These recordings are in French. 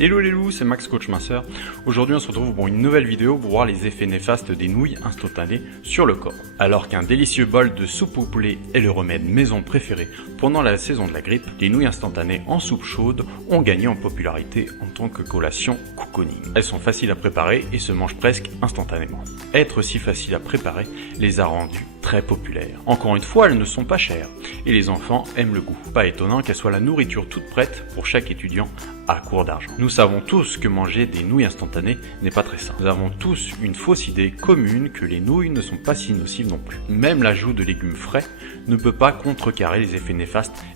Hello les loups, c'est Max Coach Minceur. Aujourd'hui on se retrouve pour une nouvelle vidéo pour voir les effets néfastes des nouilles instantanées sur le corps. Alors qu'un délicieux bol de soupe au poulet est le remède maison préféré pendant la saison de la grippe, les nouilles instantanées en soupe chaude ont gagné en popularité en tant que collation cocooning. Elles sont faciles à préparer et se mangent presque instantanément. Être si facile à préparer les a rendues très populaires. Encore une fois, elles ne sont pas chères et les enfants aiment le goût. Pas étonnant qu'elles soient la nourriture toute prête pour chaque étudiant à court d'argent. Nous savons tous que manger des nouilles instantanées n'est pas très sain. Nous avons tous une fausse idée commune que les nouilles ne sont pas si nocives non plus. Même l'ajout de légumes frais ne peut pas contrecarrer les effets néfastes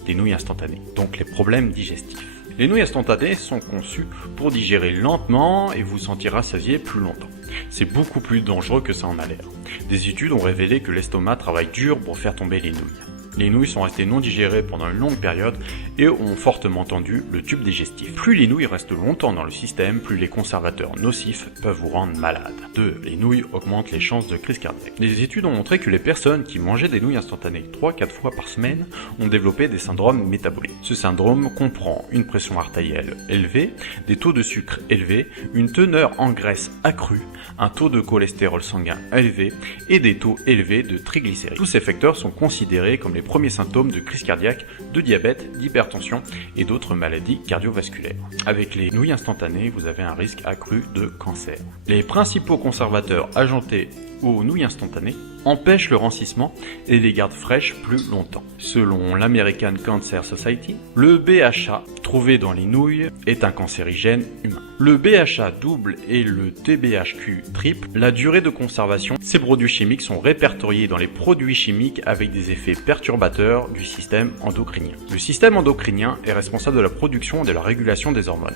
des nouilles instantanées, donc les problèmes digestifs. Les nouilles instantanées sont conçues pour digérer lentement et vous sentir rassasié plus longtemps. C'est beaucoup plus dangereux que ça en a l'air. Des études ont révélé que l'estomac travaille dur pour faire tomber les nouilles. Les nouilles sont restées non digérées pendant une longue période et ont fortement tendu le tube digestif. Plus les nouilles restent longtemps dans le système, plus les conservateurs nocifs peuvent vous rendre malade. 2. Les nouilles augmentent les chances de crise cardiaque. Les études ont montré que les personnes qui mangeaient des nouilles instantanées 3-4 fois par semaine ont développé des syndromes métaboliques. Ce syndrome comprend une pression artérielle élevée, des taux de sucre élevés, une teneur en graisse accrue, un taux de cholestérol sanguin élevé et des taux élevés de triglycérides. Tous ces facteurs sont considérés comme les premiers symptômes de crise cardiaque, de diabète, d'hypertension et d'autres maladies cardiovasculaires. Avec les nouilles instantanées, vous avez un risque accru de cancer. Les principaux conservateurs ajoutés aux nouilles instantanées empêchent le rancissement et les gardent fraîches plus longtemps. Selon l'American Cancer Society, le BHA trouvé dans les nouilles est un cancérigène humain. Le BHA double et le TBHQ triple, la durée de conservation, ces produits chimiques sont répertoriés dans les produits chimiques avec des effets perturbateurs du système endocrinien. Le système endocrinien est responsable de la production et de la régulation des hormones.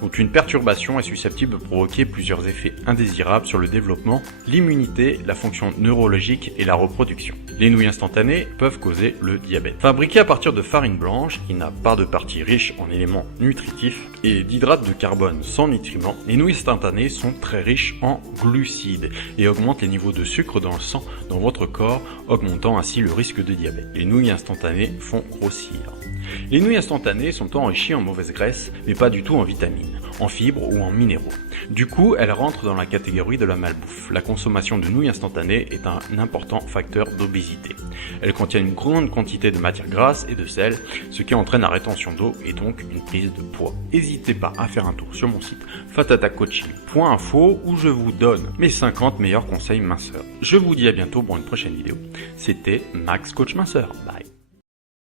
Donc une perturbation est susceptible de provoquer plusieurs effets indésirables sur le développement, l'immunité, la fonction neurologique et la reproduction. Les nouilles instantanées peuvent causer le diabète. Fabriquées à partir de farine blanche qui n'a pas de partie riche en éléments nutritifs et d'hydrates de carbone sans nutriments, les nouilles instantanées sont très riches en glucides et augmentent les niveaux de sucre dans le sang dans votre corps, augmentant ainsi le risque de diabète. Les nouilles instantanées font grossir. Les nouilles instantanées sont enrichies en mauvaise graisse, mais pas du tout en vitamines, en fibres ou en minéraux. Du coup, elles rentrent dans la catégorie de la malbouffe. La consommation de nouilles instantanées est un important facteur d'obésité. Elles contiennent une grande quantité de matières grasses et de sel, ce qui entraîne la rétention d'eau et donc une prise de poids. N'hésitez pas à faire un tour sur mon site fatatacoaching.info où je vous donne mes 50 meilleurs conseils minceurs. Je vous dis à bientôt pour une prochaine vidéo. C'était Max Coach Minceur. Bye.